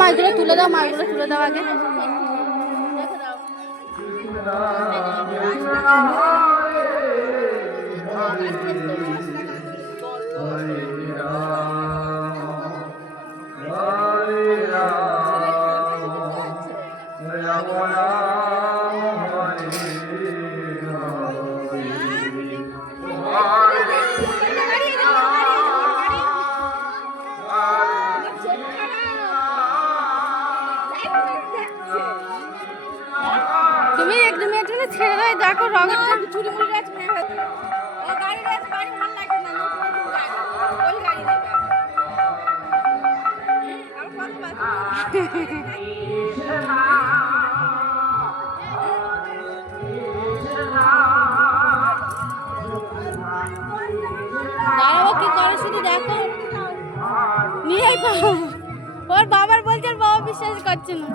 মাছগুলো তুলে দাও, মাছগুলো তুলে দাও আগে। তুমি একটু ছেড়ে দাও, দেখো রঙেরটা চুরি মুড়ি আছে। গাড়ি আছে, গাড়ি ভালো লাগে না, ওই গাড়ি নেবে। দাঁড়াবো কি করে শুধু দেখো, নিয়েই পাবো। ওর বাবার বলছে, ওর বাবা বিশ্বাস করছে না।